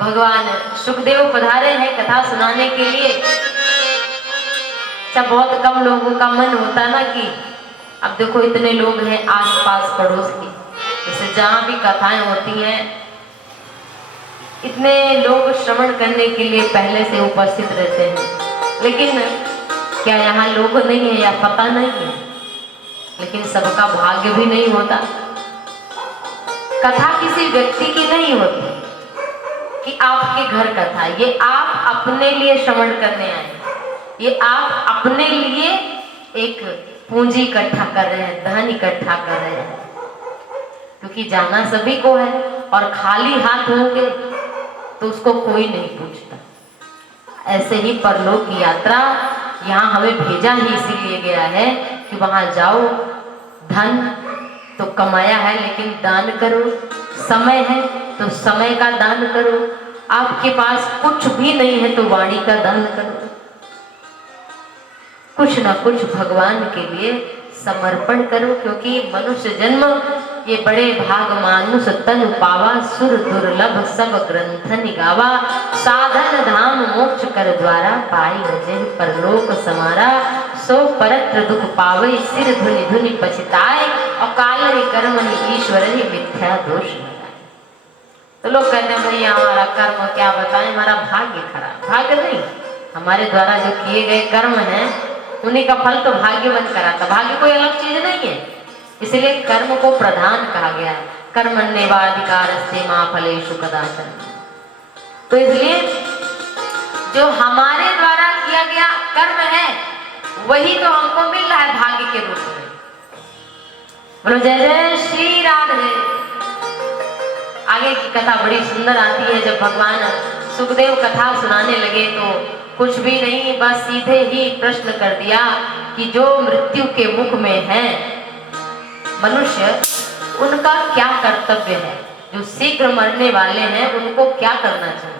भगवान सुखदेव पधारे हैं कथा सुनाने के लिए। सब बहुत कम लोगों का मन होता ना कि अब देखो इतने लोग हैं आसपास पड़ोस के, जैसे जहाँ भी कथाएं होती हैं इतने लोग श्रवण करने के लिए पहले से उपस्थित रहते हैं, लेकिन क्या यहाँ लोग नहीं है या पता नहीं है, लेकिन सबका भाग्य भी नहीं होता। कथा किसी व्यक्ति की नहीं होती कि आपके घर कथा, ये आप अपने लिए श्रवण करने आए, ये आप अपने लिए एक पूंजी इकट्ठा कर रहे हैं, धन इकट्ठा कर रहे हैं, क्योंकि जाना सभी को है और खाली हाथ होंगे तो उसको कोई नहीं पूछता। ऐसे ही परलोक की यात्रा यहाँ हमें भेजा ही इसीलिए गया है कि वहां जाओ, धन तो कमाया है लेकिन दान करो, समय है तो समय का दान करो, आपके पास कुछ भी नहीं है तो वाणी का दान करो, कुछ ना कुछ भगवान के लिए समर्पण करो, क्योंकि मनुष्य जन्म ये बड़े भाग मानुष तन पावा, सुर दुर्लभ सब ग्रंथ निगावा, साधन धाम मोक्ष कर द्वारा पाई वजह परलोक समारा, सो परत्र दुख पावे सिर धुनि धुनि पछताए, और काल ही कर्म ही ईश्वर ही मिथ्या दोष लगाए। तो लोग कहते हैं भैया हमारा कर्म क्या बताएं, हमारा भाग्य खराब। भाग्य नहीं, हमारे द्वारा जो किए गए कर्म हैं उन्हीं का फल तो भाग्य बन कर आता। भाग्य कोई अलग चीज नहीं है, इसलिए कर्म को प्रधान कहा गया है। कर्मण्येवाधिकारस्ते मा फलेषु कदाचन। तो इसलिए जो हमारे द्वारा किया गया कर्म है वही तो हमको मिल रहा है भाग्य के रूप में। बोलो जय जय श्री राधे। आगे की कथा बड़ी सुंदर आती है। जब भगवान सुखदेव कथा सुनाने लगे तो कुछ भी नहीं, बस सीधे ही प्रश्न कर दिया कि जो मृत्यु के मुख में है मनुष्य, उनका क्या कर्तव्य है। जो शीघ्र मरने वाले हैं उनको क्या करना चाहिए।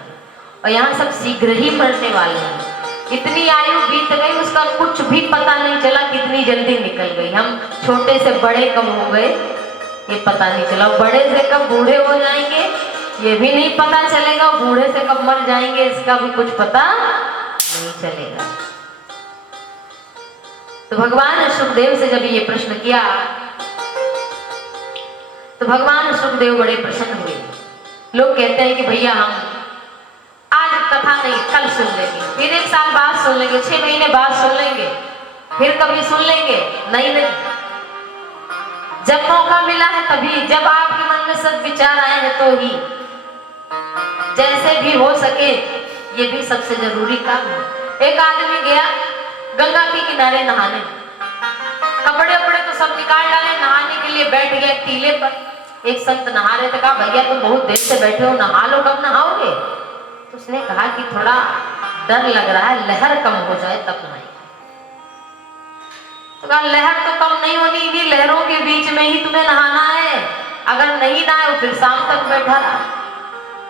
और यहाँ सब शीघ्र ही मरने वाले हैं। इतनी आयु बीत गई उसका कुछ भी पता नहीं चला, कितनी जल्दी निकल गई। हम छोटे से बड़े कब हो गए ये पता नहीं चला, बड़े से कब बूढ़े हो जाएंगे ये भी नहीं पता चलेगा, बूढ़े से कब मर जाएंगे इसका भी कुछ पता नहीं चलेगा। तो भगवान सुखदेव से जब ये प्रश्न किया तो भगवान सुखदेव बड़े प्रसन्न हुए। लोग कहते हैं कि भैया हम आज कथा नहीं कल सुन लेंगे, फिर 1 साल बाद सुन लेंगे, 6 महीने बाद सुन लेंगे, फिर कभी सुन लेंगे। नहीं नहीं, जब मौका मिला है तभी, जब आपके मन में सद्विचार आए हैं तो ही, जैसे भी हो सके, ये भी सबसे जरूरी काम है। एक आदमी गया गंगा के किनारे नहाने, कपड़े वपड़े तो सब निकाल डाले, नहाने के लिए बैठ गया टीले पर। एक संत नहा रहे थे, कहा भैया तुम बहुत देर से बैठे हो, नहा लो, कब नहाओगे। तो उसने कहा कि थोड़ा डर लग रहा है, लहर कम हो जाए तब नहाएंगे। तो कहा लहर तो कम नहीं होनी, इन्हीं लहरों के बीच में ही तुम्हें नहाना है, अगर नहीं नहाए फिर शाम तक बैठा रहा।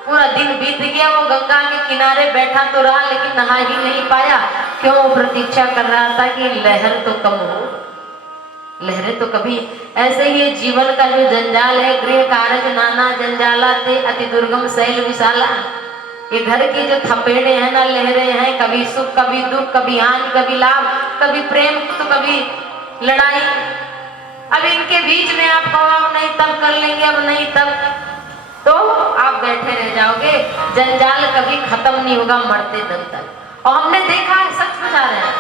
पूरा दिन बीत गया, वो गंगा के किनारे बैठा तो रहा लेकिन नहा ही नहीं पाया। क्यों? प्रतीक्षा कर रहा था कि लहर तो कम हो। लहरें तो कभी ऐसे ही जीवन का जो जंजाल है, गृह कारज नाना जंजाला थे अति दुर्गम शैल विशाला। ये घर की जो थपेड़े हैं ना, लहरें हैं, कभी सुख कभी दुख, कभी हानि कभी लाभ, कभी प्रेम तो कभी लड़ाई। अब इनके बीच में आप कहो अब नहीं तब कर लेंगे, अब नहीं तब, तो आप बैठे रह जाओगे। जंजाल कभी खत्म नहीं होगा मरते दम तक। और हमने देखा है, सच बता रहे हैं,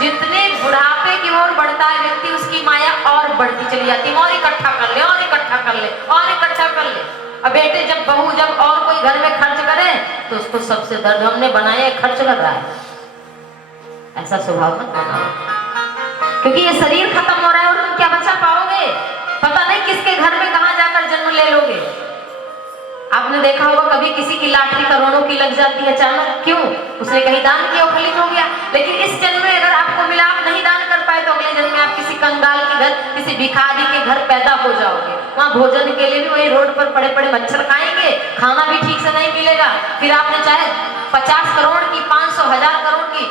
जितने बुढ़ापे की ओर बढ़ता है व्यक्ति उसकी माया और बढ़ती चली जाती है, और इकट्ठा कर ले और इकट्ठा कर ले और इकट्ठा कर ले। अब बेटे जब बहू जब और कोई घर में खर्च करे तो उसको सबसे दर्द, हमने बनाए खर्च कर रहा है। ऐसा स्वभाव मत बनाओ, क्योंकि ये शरीर खत्म हो रहा है और तुम क्या बचा पाओगे। पता नहीं किसके घर में कहां जाकर जन्म ले लोगे। आपने देखा होगा कभी किसी की लॉटरी करोड़ों की लग जाती है अचानक, क्यों? उसने कहीं दान किया, फलित हो गया। लेकिन इस जन्म में अगर आपको मिला, आप नहीं दान कर पाए, तो अगले जन्म में आप किसी कंगाल के घर, किसी भिखारी के घर पैदा हो जाओगे। वहां भोजन के लिए भी वही रोड पर पड़े पड़े मच्छर खाएंगे, खाना भी ठीक से नहीं मिलेगा। फिर आपने चाहे 50 करोड़ की, 500, 1000 करोड़ की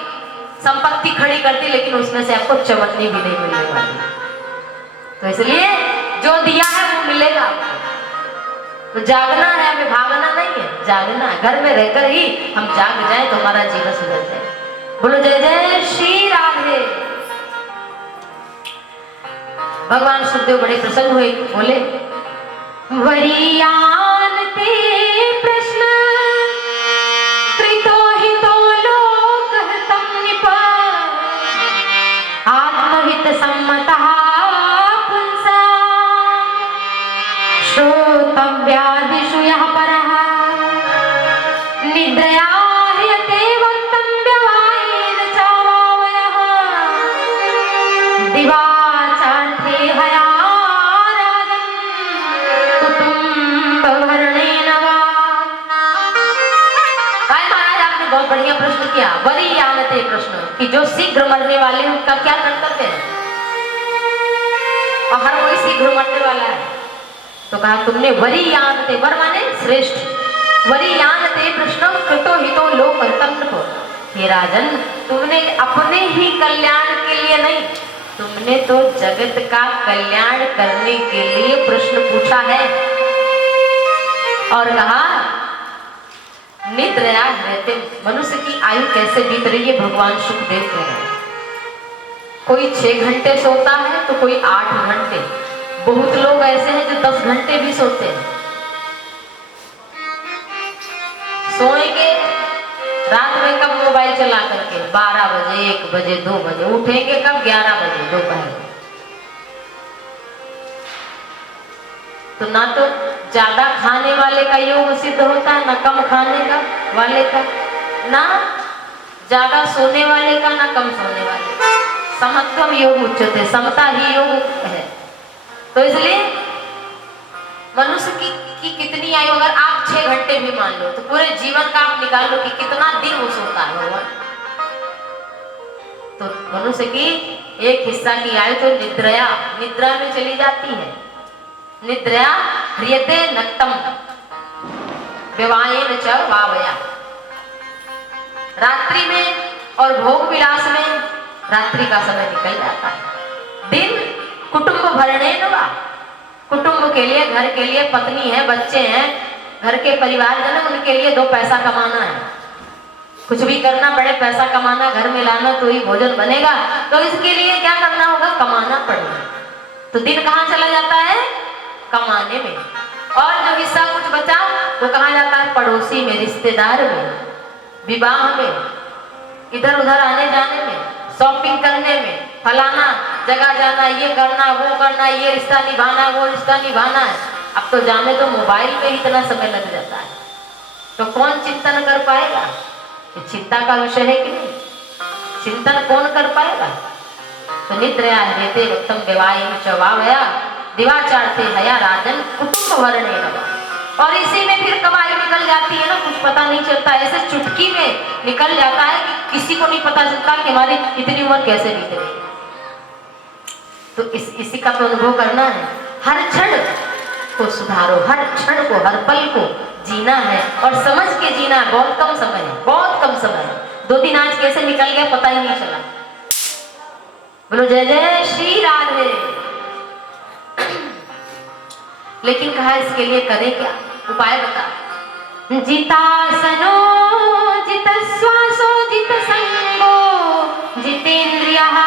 संपत्ति खड़ी कर दी, लेकिन उसमें से आपको चवन्नी भी नहीं मिलने वाली। तो इसलिए जो दिया है वो मिलेगा। तो जागना है, हमें भागना नहीं है। जागना, घर में रहकर ही हम जाग जाए तो हमारा जीवन सुधर जाए। बोलो जय जय श्री राधे। भगवान सुखदेव बड़े प्रसन्न हुए, बोले वरियान ते प्रश्न कृतो हितो लोक हितं निप आत्महित सम्मतः पुंसा श्रोतव्यादिषु यः परः निद्रया ह्रियते वक्तव्यवायेन च वावयः दिवाचार्थे हयाराधन् कुटुम्बवर्णेन वा। महाराज आपने बहुत बढ़िया प्रश्न किया, वरियानते प्रश्न कि जो शीघ्र मरने वाले हैं उनका क्या कर्तव्य है, और हर कोई शीघ्र मरने वाला है। तो कहा तुमने वरियानते, वर माने श्रेष्ठ, वरियानते प्रश्नम कृतो हितो लोक हितं नृप। हे राजन, तुमने अपने ही कल्याण के लिए नहीं, तुमने तो जगत का कल्याण करने के लिए प्रश्न पूछा है। और कहा निद्रया ह्रियते, मनुष्य की आयु कैसे बीत रही है भगवान सुखदेव कह रहे हैं। कोई 6 घंटे सोता है तो कोई 8 घंटे, बहुत लोग ऐसे हैं जो 10 घंटे भी सोते हैं। सोएंगे रात में कब मोबाइल चला करके 12 बजे, 1 बजे, 2 बजे, उठेंगे कब 11 बजे दोपहर। तो ना तो ज्यादा खाने वाले का योग सिद्ध होता है, ना कम खाने का वाले का, ना ज्यादा सोने वाले का, ना कम सोने वाले का। समत्वम योग उच्चते, समता ही योग है। तो इसलिए मनुष्य की कितनी आयु, अगर आप 6 घंटे भी मान लो तो पूरे जीवन का आप निकाल लो कि कितना दिन वो सोता है भगवान। तो मनुष्य की एक हिस्सा की आयु तो निद्रया, निद्रा में चली जाती है। निद्रया ह्रियते नक्तम विवाहेन च वावया, रात्रि में और भोग विलास में रात्रि का समय निकल जाता है। दिन कुटुंब भरणेन वा, कुटुंब के लिए, घर के लिए, पत्नी है, बच्चे हैं, घर के परिवारजन है, उनके लिए 2 पैसा कमाना है। कुछ भी करना, बड़े पैसा कमाना, घर में लाना तो ही भोजन बनेगा। तो इसके लिए क्या करना होगा, कमाना पड़ेगा। तो दिन कहाँ चला जाता है, कमाने में। और जो हिस्सा कुछ बचा वो कहाँ जाता है, पड़ोसी में, रिश्तेदार में, विवाह में, इधर उधर आने जाने में, शॉपिंग करने में, फलाना जगह जाना, ये करना, वो करना, ये रिश्ता निभाना, वो रिश्ता निभाना है। अब तो जाने तो मोबाइल पे इतना समय लग जाता है, तो कौन चिंतन कर पाएगा। ये चिंता का विषय है कि नहीं, चिंतन कौन कर पाएगा। तो निद्रया ह्रियते वक्तम विवाहेन च वावया दिवाचार्थे हया राजन कुटुंब वर्णेन वा। और इसी में फिर कब आयु निकल जाती है ना, कुछ पता नहीं चलता, ऐसे चुटकी में निकल जाता है कि किसी को नहीं पता चलता कि हमारी इतनी उम्र कैसे बीत गई। तो इसी का तो अनुभव करना है। हर क्षण को सुधारो, हर क्षण को, हर पल को जीना है और समझ के जीना है। बहुत कम समय है, बहुत कम समय है। 2 दिन आज कैसे निकल गया पता ही नहीं चला। बोलो जय जय श्री राधे। लेकिन कहा इसके लिए करें क्या, उपाय बता। जितासनो जित श्वासो जित संगो जितेन्द्रियः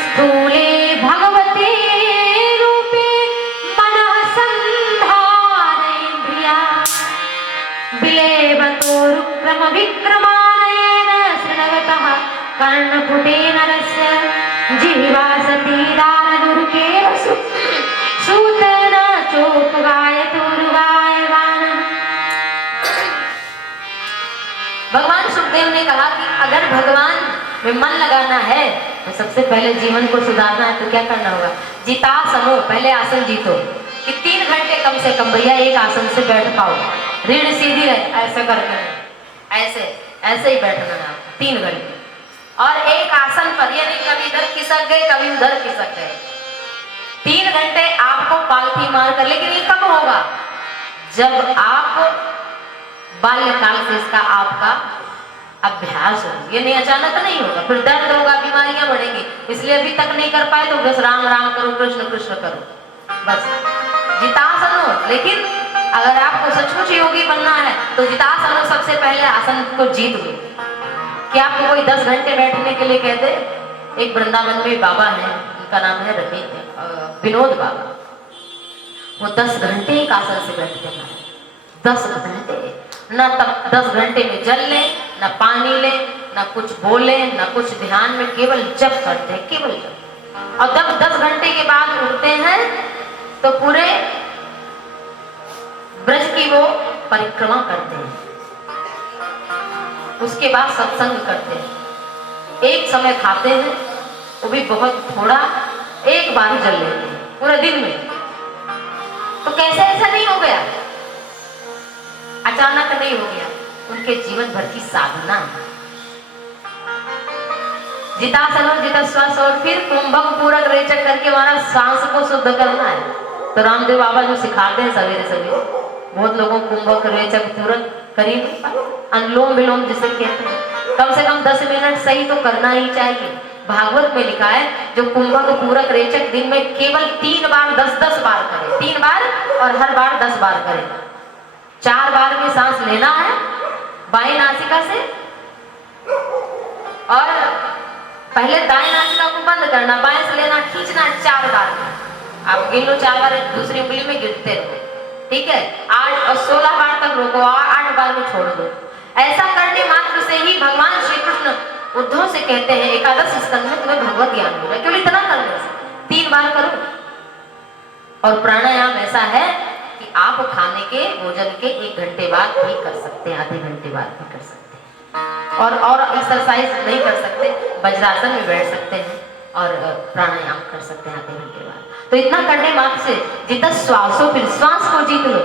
स्थूले भगवते रूपे मनः संधारेन्द्रिया विलेवतो रुक्रम विक्रमानयेन शृण्वतः कर्णपुटेन रस्य जिह्वासति दारदुर्गे वसु सूतना चोपगायतुर्गायवान। भगवान सुखदेव ने कहा कि अगर भगवान में मन लगाना है तो सबसे पहले जीवन को सुधारना है। तो क्या करना होगा, जितासनो, पहले आसन जीतो कि 3 घंटे कम से कम भैया एक आसन से बैठ पाओ। रीढ़ सीधी रहे, ऐसे करके ऐसे ऐसे ही बैठना है 3 घंटे। और एक आसन पर, यानी कभी इधर खिसक गए कभी उधर खिसक गए, 3 घंटे आपको पालथी मार कर। लेकिन ये कब होगा, जब आप बाल्यकाल से इसका आपका अभ्यास हो। ये नहीं अचानक नहीं होगा, फिर दर्द होगा, बीमारियां बढ़ेंगी। इसलिए अभी तक नहीं कर पाए तो बस राम राम करो, कृष्ण कृष्ण करो, बस जितासन हो। लेकिन अगर आपको सचमुच योगी बनना है तो जितासनों सबसे पहले आसन को जीत लो। कि आपको कोई 10 घंटे बैठने के लिए कहते, एक वृंदावन में बाबा है, उनका नाम है विनोद बाबा, वो 10 घंटे एक आसन से बैठते हैं। 10 घंटे, न तब 10 घंटे में जल ले, न पानी ले, न कुछ बोले, न कुछ ध्यान में, केवल जप करते हैं, केवल जप। और जब 10 घंटे के बाद उठते हैं तो पूरे ब्रज की वो परिक्रमा करते हैं। उसके बाद सत्संग करते हैं। एक समय खाते हैं, वो भी बहुत थोड़ा, एक बार ही जल लेते हैं पूरे दिन में। तो कैसे ऐसा नहीं हो गया? अचानक नहीं हो गया, उनके जीवन भर की साधना है। जितासनो जितश्वास, और फिर कुंभक पूरक रेचक करके हमारा सांस को शुद्ध करना है। तो रामदेव बाबा जो सिखाते हैं सवेरे सवेरे, बहुत लोगों को कुंभक रेचक पूरक करीब अनुलोम विलोम जिसे कहते हैं, कम से कम 10 मिनट सही तो करना ही चाहिए। भागवत में लिखा है जो कुंभक पूरक रेचक दिन में केवल 3 बार 10-10 बार करे, 3 बार और हर बार 10 बार करे। 4 बार में सांस लेना है बाएं नासिका से, और पहले दाएं नासिका को बंद करना, बाएं से लेना, खींचना 4 बार में। आप गिन लो 4 बार, दूसरी उंगली में गिनते रहो, ठीक है। 8 और 16 बार तक रोको, 8 बार में छोड़ दो। ऐसा करने मात्र से ही भगवान श्री कृष्ण उद्धव से कहते हैं एकादश स्कंद में तुम्हें भगवत ज्ञान होगा। क्यों इतना करने से? 3 बार करो। और प्राणायाम ऐसा है कि आप खाने के भोजन के 1 घंटे बाद भी कर सकते हैं, आधे घंटे बाद भी कर सकते हैं। और एक्सरसाइज नहीं कर सकते, वज्रासन में बैठ सकते हैं और प्राणायाम कर सकते हैं आधे घंटे बाद। तो इतना करने मात्र से जितना श्वासों, फिर श्वास को जीत लो।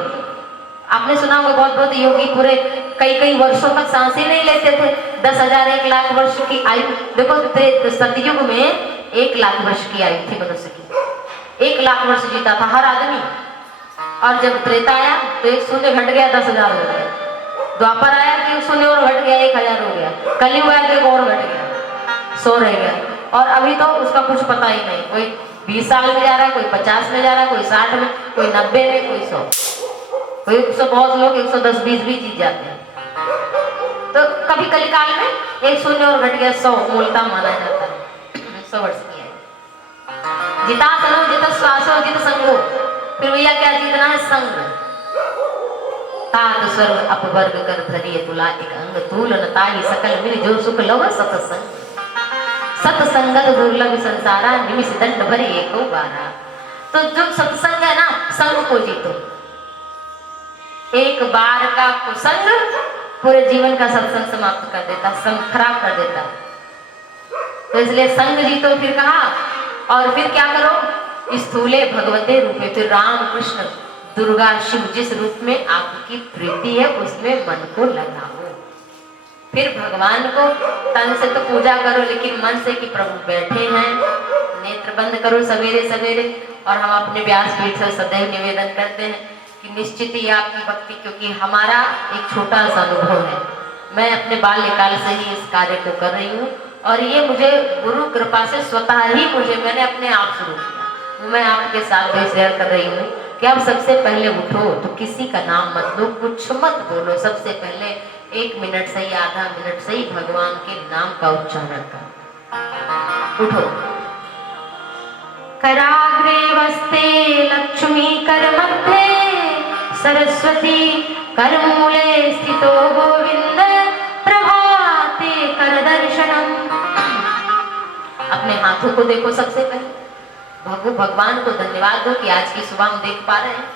आपने सुना होगा बहुत योगी पूरे कई वर्षों तक सांस ही नहीं लेते थे। 10,000 1 लाख वर्ष की आयु, देखो सतयुग में 1 लाख वर्ष की आयु थी मनुष्य की, 1 लाख वर्ष जीता था हर आदमी। और जब त्रेता आया तो 1 शून्य घट गया, 10,000 हो गया। द्वापर आया कि 1 शून्य और घट गया, 1,000 हो गया। कलयुग आया तो 1 और घट गया, 100 रह गया। और अभी तो उसका कुछ पता ही नहीं, कोई 20 साल में जा रहा है, कोई 50 में जा रहा है, कोई 60 में, कोई 90 में, कोई 100, कोई 100, बहुत लोग 110-20 भी जीत जाते हैं। तो कभी कलिकाल में 1 शून्य और घट गया, 100 मूलता माना जाता है, 100 वर्ष की है। जितासनो जितश्वासो जित संगो, फिर भैया क्या जीतना है? संग। तात स्वर्ग अपवर्ग कर धरिए तुला एक अंग, तूल न ताहि सकल मिल जो सुख लव सतसंग। सतसंगत दुर्लभ संसारा, निमिष दंड भरे एको बारा। तो जो सत्संग है ना, संग को जीतो। एक बार का कुसंग पूरे जीवन का सत्संग समाप्त कर देता, संग खराब कर देता। तो इसलिए संग जीतो। फिर कहा, और फिर क्या करो? स्थूले भगवते रूपे, फिर राम कृष्ण दुर्गा शिव जिस रूप में आपकी प्रीति है उसमें मन को लगाओ। फिर भगवान को तन से तो पूजा करो, लेकिन मन से कि प्रभु बैठे हैं। नेत्र बंद करो सवेरे सवेरे। और हम अपने व्यासपीठ से सदैव निवेदन करते हैं कि निश्चित ही आपकी भक्ति, क्योंकि हमारा एक छोटा सा अनुभव है। मैं अपने बाल्यकाल से ही इस कार्य को कर रही हूँ, और ये मुझे गुरु कृपा से स्वतः ही मैंने अपने आप शुरू किया। मैं आपके साथ भी शेयर कर रही हूँ कि आप सबसे पहले उठो तो किसी का नाम मत लो, कुछ मत बोलो। सबसे पहले 1 मिनट से ही, आधा मिनट से ही भगवान के नाम का उच्चारण कर। उठो। कराग्रे वस्ते लक्ष्मी कर मध्ये, सरस्वती कर मूले स्थितो गोविंद, प्रभाते कर दर्शनम। अपने हाथों को देखो सबसे पहले, भगवान को धन्यवाद दो कि आज की सुबह हम देख पा रहे हैं।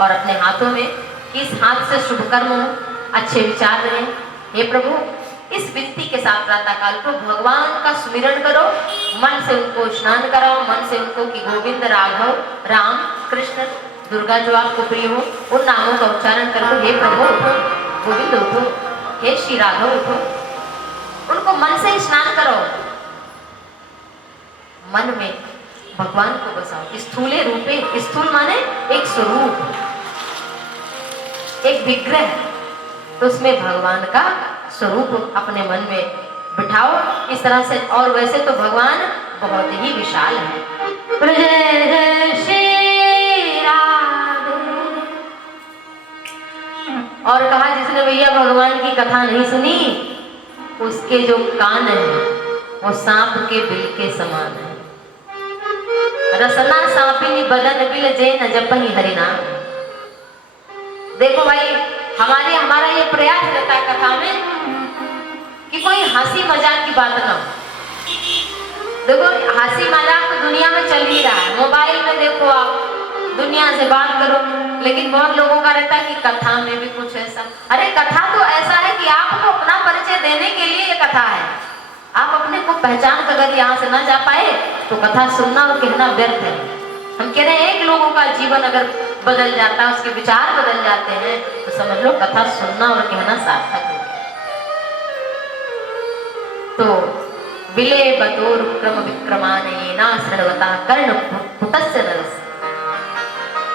और अपने हाथों में किस हाथ से शुभ कर्म हो, अच्छे विचार रहे। हे प्रभु, इस विनती के साथ प्रातः काल को भगवान का सुमिरन करो, मन से उनको स्नान कराओ, मन से उनको कि गोविंद, राघव, राम, कृष्ण, दुर्गा जो आपको प्रिय हो, उन नामों का उच्चारण करो। हे प्रभु उठो, गोविंद उठो, हे श्री राघव उठो। उनको मन से स्नान करो, मन में भगवान को बसाओ। स्थूले रूपे, स्थूल माने एक स्वरूप, एक विग्रह, तो उसमें भगवान का स्वरूप अपने मन में बिठाओ इस तरह से। और वैसे तो भगवान बहुत ही विशाल है। जय जय श्री राधे, और कहा जिसने भैया भगवान की कथा नहीं सुनी उसके जो कान है वो सांप के बिल के समान है। रसना सांपिनी बदन बिल जे न जपहि हरि नाम। देखो भाई हमारा ये प्रयास रहता है कथा में कि कोई हंसी मजाक की बात ना हो। देखो हंसी मजाक तो दुनिया में चल ही रहा है, मोबाइल में देखो आप दुनिया से बात करो, लेकिन बहुत लोगों का रहता है कि कथा में भी कुछ ऐसा। अरे कथा तो ऐसा है कि आपको अपना परिचय देने के लिए ये कथा है। आप अपने को पहचान कर अगर यहाँ से ना जा पाए तो कथा सुनना और कहना व्यर्थ है। हम कह रहे हैं एक लोगों का जीवन अगर बदल जाता है, उसके विचार बदल जाते हैं तो समझ लो कथा सुनना और कहना सार्थक है। तो विले बतोर क्रम विक्रमाने ना श्रवता कर्ण पुटस्य नरस।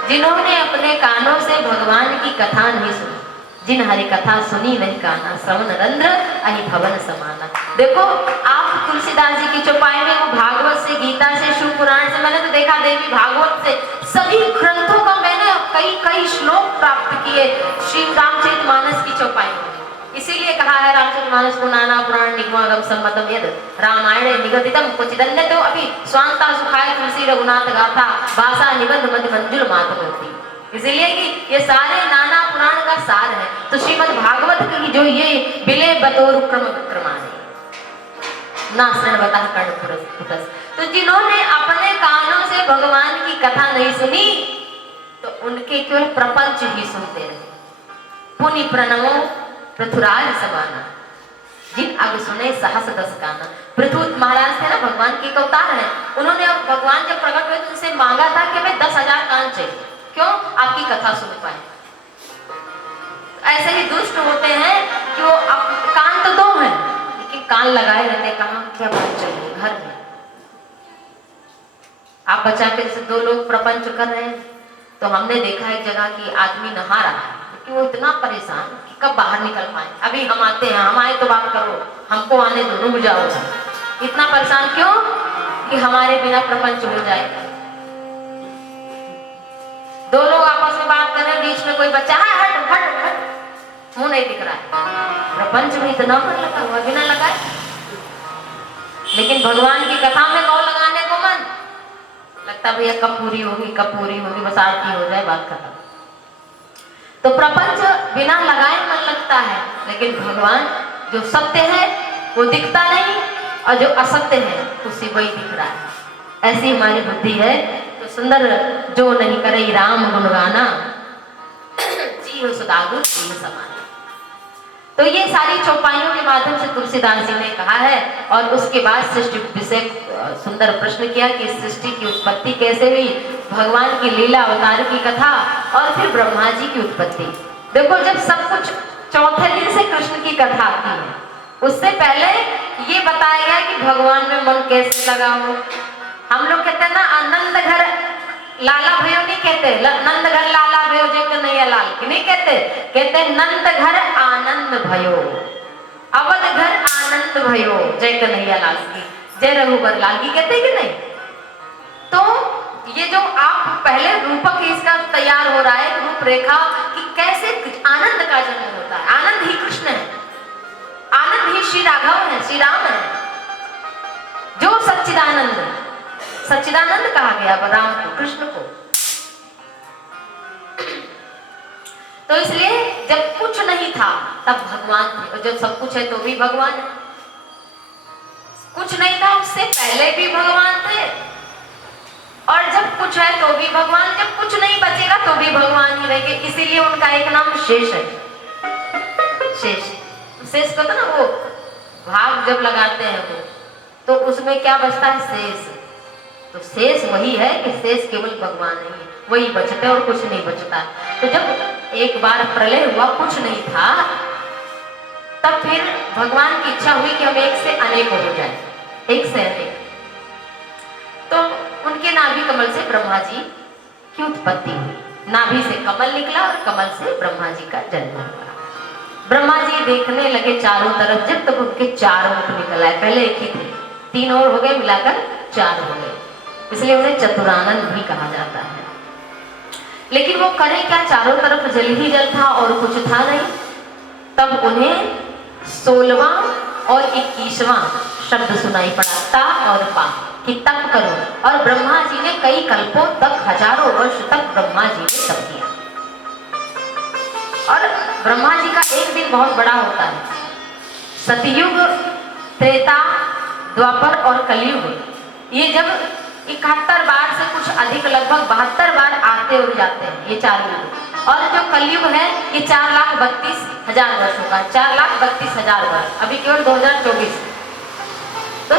जिन्होंने अपने कानों से भगवान की कथा नहीं सुनी, जिन हरि कथा सुनी नहीं काना, श्रवण रंध्र अहि भवन समाना। देखो आप तुलसीदास जी की चौपाई में वो भागवत से, गीता से, शिव पुराण से, मैंने तो देखा देवी भागवत से, सभी ग्रंथों का मैंने कई श्लोक प्राप्त किए श्री रामचरितमानस की चौपाई में। इसीलिए कहा है रामचरितमानस को नाना पुराण निगमागम सम्मतम यद रामायण निगदितम क्वचिदन्यतो अभी स्वांता सुखाय तुलसी रघुनाथ गाथा भाषा निबंध मध्य मंजुल मातमूर्ति। इसीलिए कि ये सारे नाना पुराण का सार है। तो श्रीमद् भागवत की जो ये बिले बतोर क्रम विक्रमाने ना श्रवता कर्ण पुटस, तो जिन्होंने अपने कानों से भगवान की कथा नहीं सुनी तो उनके केवल प्रपंच ही सुनते रहे। पुनि प्रणवो पृथुराज समाना, जिन अग सुने सहस दस काना। पृथु महाराज थे ना, भगवान के अवतार है। उन्होंने भगवान जब प्रकट हुए तो उनसे मांगा था कि हमें 10,000 कान चाहिए, क्यों? आपकी कथा सुन पाए। ऐसे ही दुष्ट होते हैं कि वो कान तो 2 हैं लेकिन कान लगाए रहते। कहाँ क्या बात चल रही है घर में, आप बचा के जैसे 2 लोग प्रपंच कर रहे हैं। तो हमने देखा एक जगह की आदमी नहा रहा है कि वो इतना परेशान कि कब बाहर निकल पाए। अभी हम आते हैं, हम आए तो बात करो, हमको आने दो, रुक जाओ। इतना परेशान क्यों? कि हमारे बिना प्रपंच हो जाएगा। 2 लोग आपस में बात कर रहे हैं, बीच में कोई बच्चा है, हट हट हट, मुंह नहीं दिख रहा है। प्रपंच में इतना मन लगा हुआ बिना लगाए, लेकिन भगवान की कथा में कौन लगाने को मन लगता? भैया कब पूरी होगी, कब पूरी होगी, बस आरती हो जाए, बात खत्म। तो प्रपंच बिना लगाए मन लगता है, लेकिन भगवान जो सत्य है वो दिखता नहीं और जो असत्य है उसी वही दिख रहा है। ऐसी हमारी बुद्धि है। तो सुंदर जो नहीं करे राम गुणगाना जीव सुदागुर जीव समाना। तो ये सारी चौपाइयों के माध्यम से तुलसीदास जी ने कहा है। और उसके बाद सृष्टि विषय सुंदर प्रश्न किया कि सृष्टि की उत्पत्ति कैसे हुई, भगवान की लीला अवतार की कथा, और फिर ब्रह्मा जी की उत्पत्ति। देखो जब सब कुछ चौथे दिन से कृष्ण की कथा आती है, उससे पहले ये बताया गया कि भगवान में मन कैसे लगा हो। हम लोग कहते हैं ना आनंद घर लाला भयो, नहीं कहते नंद घर लाला भयो जय कन्हैया लाल की, नहीं कहते, कहते नंद घर आनंद भयो, अवध घर आनंद भयो जय कन्हैया लाल की, जय रघुबर लाल की, कहते कि नहीं? तो ये जो आप पहले रूपक इसका तैयार हो रहा है, रूपरेखा कि कैसे आनंद का जन्म होता है। आनंद ही कृष्ण है, आनंद ही श्री राघव है, श्री राम है, जो सच्चिदानंद, सच्चिदानंद कहा गया राम को, कृष्ण को। तो इसलिए जब कुछ नहीं था तब भगवान थे, और जब सब कुछ है तो भी भगवान है। कुछ नहीं था उससे पहले भी भगवान थे, और जब कुछ है तो भी भगवान, जब कुछ नहीं बचेगा तो भी भगवान ही रहेंगे। इसीलिए उनका एक नाम शेष है। शेष, शेष को तो ना वो भाग जब लगाते हैं वो, तो उसमें क्या बचता है? शेष। तो शेष वही है कि शेष केवल भगवान नहीं है, वही बचते और कुछ नहीं बचता। तो जब एक बार प्रलय हुआ, कुछ नहीं था, तब फिर भगवान की इच्छा हुई कि हम एक से अनेक हो जाए, एक से अनेक। तो उनके नाभि कमल से ब्रह्मा जी की उत्पत्ति हुई। नाभि से कमल निकला और कमल से ब्रह्मा जी का जन्म हुआ। ब्रह्मा जी देखने लगे चारों तरफ, जब तक उनके 4 मुख निकल आए। पहले एक ही थे, 3 और हो गए, मिलाकर 4 हो गए, इसलिए उन्हें चतुरानंद भी कहा जाता है। लेकिन वो करें क्या, चारों तरफ जल ही जल था और कुछ था नहीं। तब उन्हें 16वां और 21वां शब्द सुनाई पड़ा, ता और पा, कि तप करो। और ब्रह्मा जी ने कई कल्पों तक, हजारों वर्ष तक ब्रह्मा जी ने तप किया। और ब्रह्मा जी का एक दिन बहुत बड़ा होता है। सतयुग, त्रेता, द्वापर और कलयुग, ये जब 71 बार से कुछ अधिक, लगभग 72 बार आते और जाते हैं ये 4 युग। और जो कलयुग है ये 4,32,000 वर्षों का, 4,32,000 वर्ष, अभी केवल 2024। तो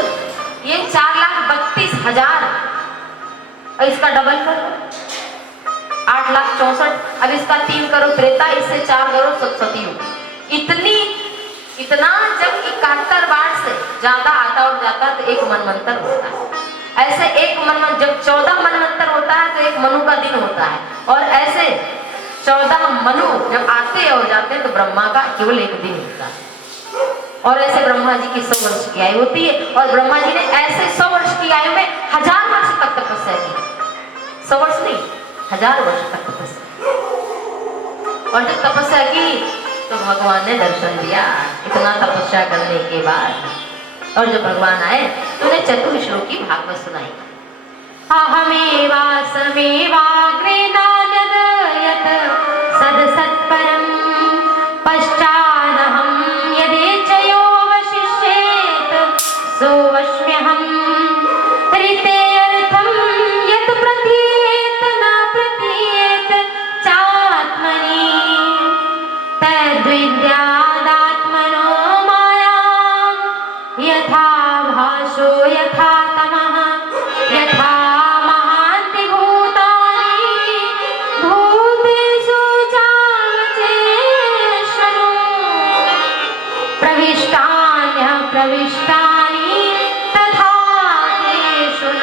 ये 4,32,000, और इसका डबल करो 8,64,000, अब इसका 3 करो त्रेता, इससे 4 करो सतयुग। इतना जब 71 बार से ज्यादा आता और जाता है तो एक मनवंतर होता है। ऐसे एक मनवंतर, जब 14 मनवंतर होता है तो एक मनु का दिन होता है। और ऐसे 14 मनु जब आते और जाते हैं तो ब्रह्मा का केवल एक दिन होता है। और ऐसे ब्रह्मा जी की 100 वर्ष की आयु होती है। और ब्रह्मा जी ने ऐसे 100 वर्ष की आयु में 1000 वर्ष तक तपस्या की। 100 वर्ष नहीं, 1000 वर्ष तक तपस्या। और जब तपस्या की तो भगवान ने दर्शन दिया इतना तपस्या करने के बाद। और जब भगवान आए तो उन्हें चतुर्श्लोकी भागवत सुनाई। अहमेवासमेवाग्रे नानगयत सदसत्परं पश्चादहं यदेचयोऽवशिष्येत सोऽस्म्यहं ऋतेऽर्थं यत् प्रतीयेत न प्रतीयेत चात्मनि तद्विद्यादात्मनो मायां यथा भासो यथा तमः यथा महान्ति भूतानि भूतेषु चावचेष्वनु प्रविष्टान्यप्रविष्टानि तथा तेषु न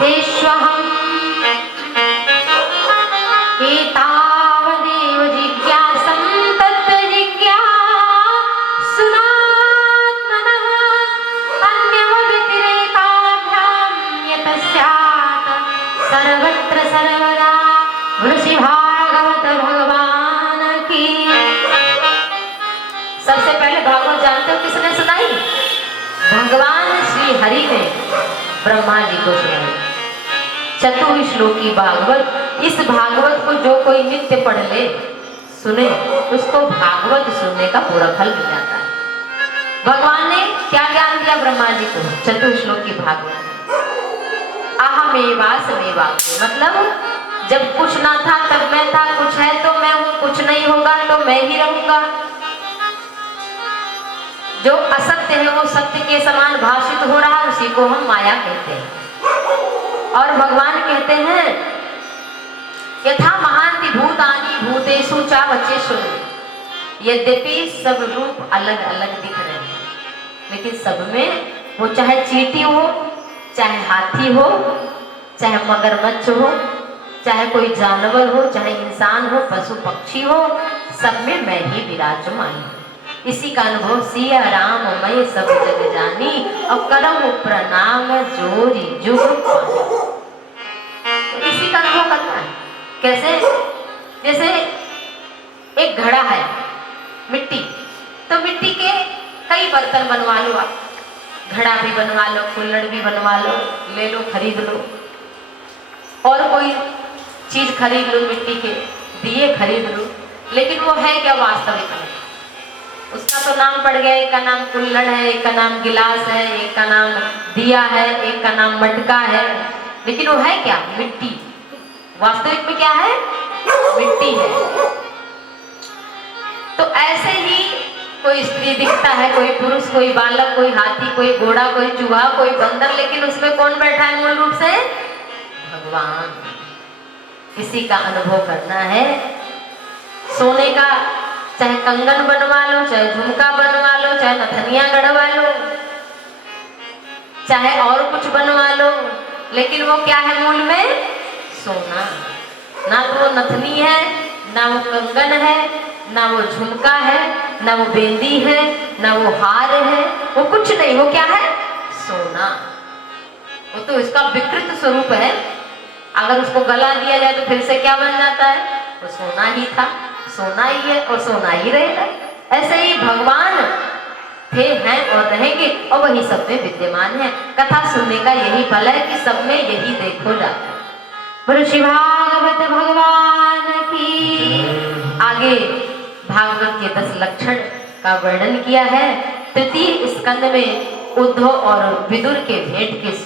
तेष्वहम् एतावदेव जिज्ञासं तत्त्वजिज्ञासुनात्मनः अन्यवव्यतिरेकाभ्यां यतस्यात् सर्वत्र सर्वदा ऋषि भागवत भगवान की। सबसे पहले भागवत जानते हो किसने सुनाई? भगवान श्री हरि ने ब्रह्मा जी को सुनाई चतुर्श्लोकी भागवत। इस भागवत को जो कोई नित्य पढ़ ले, सुने, उसको भागवत सुनने का पूरा फल मिल जाता है। भगवान ने क्या ज्ञान दिया ब्रह्मा जी को? चतुर्श्लोकी भागवत। अहमेवासमेवाग्रे, मतलब जब कुछ ना था तब मैं था, कुछ है तो मैं हूँ, कुछ नहीं होगा तो मैं ही रहूंगा। जो असत्य है वो सत्य के समान भाषित हो रहा है, उसी को हम माया कहते हैं। और भगवान कहते हैं यथा महान्ति भूतानि भूतेषु चावचेषु। यद्यपि सब रूप अलग अलग दिख रहे हैं, लेकिन सब में वो चाहे चींटी हो, चाहे हाथी हो, चाहे मगरमच्छ हो, चाहे कोई जानवर हो, चाहे इंसान हो, पशु पक्षी हो, सब में मैं ही विराजमान हूँ। इसी का अनुभव सिया राम मैं सब जग जानी और करम प्रणाम जोरी जुग पानी। इसी का अनुभव करना है। कैसे? जैसे एक घड़ा है मिट्टी, तो मिट्टी के कई बर्तन बनवा लो आप, घड़ा भी बनवा लो, कुल्हड़ भी बनवा लो, ले लो, खरीद लो। और कोई चीज खरीद लो, मिट्टी के दिए खरीद लो, लेकिन वो है क्या वास्तविक में? उसका तो नाम पड़ गया, एक का नाम कुल्हड़ है, एक का नाम गिलास है, एक का नाम दिया है, एक का नाम मटका है, लेकिन वो है क्या? मिट्टी। वास्तविक में क्या है? मिट्टी है। तो ऐसे ही कोई स्त्री दिखता है, कोई पुरुष, कोई बालक, कोई हाथी, कोई घोड़ा, कोई चूहा, कोई बंदर, लेकिन उसमें कौन बैठा है मूल रूप से? भगवान। इसी का अनुभव करना है। सोने का चाहे कंगन बनवा लो, चाहे झुमका बनवा लो, चाहे नथनिया गढ़वा लो, चाहे और कुछ बनवा लो, लेकिन वो क्या है मूल में? सोना। ना तो वो नथनी है, ना वो कंगन है, ना वो झुमका है, ना वो बेंदी है, ना वो हार है, वो कुछ नहीं। वो क्या है? सोना। वो तो इसका विकृत स्वरूप है। अगर उसको गला दिया जाए तो फिर से क्या बन जाता है? वो सोना ही था, सोना ही है और सोना ही रहेगा। ऐसे ही भगवान थे, हैं और रहेंगे और वही सब में विद्यमान है। कथा सुनने का यही फल है कि सब में यही देखो जाता है। बोलो श्री भागवत भगवान की। आगे भागवत के 10 लक्षण का वर्णन किया है। तृतीय स्कंद में उद्धव और विदुर के भेंट के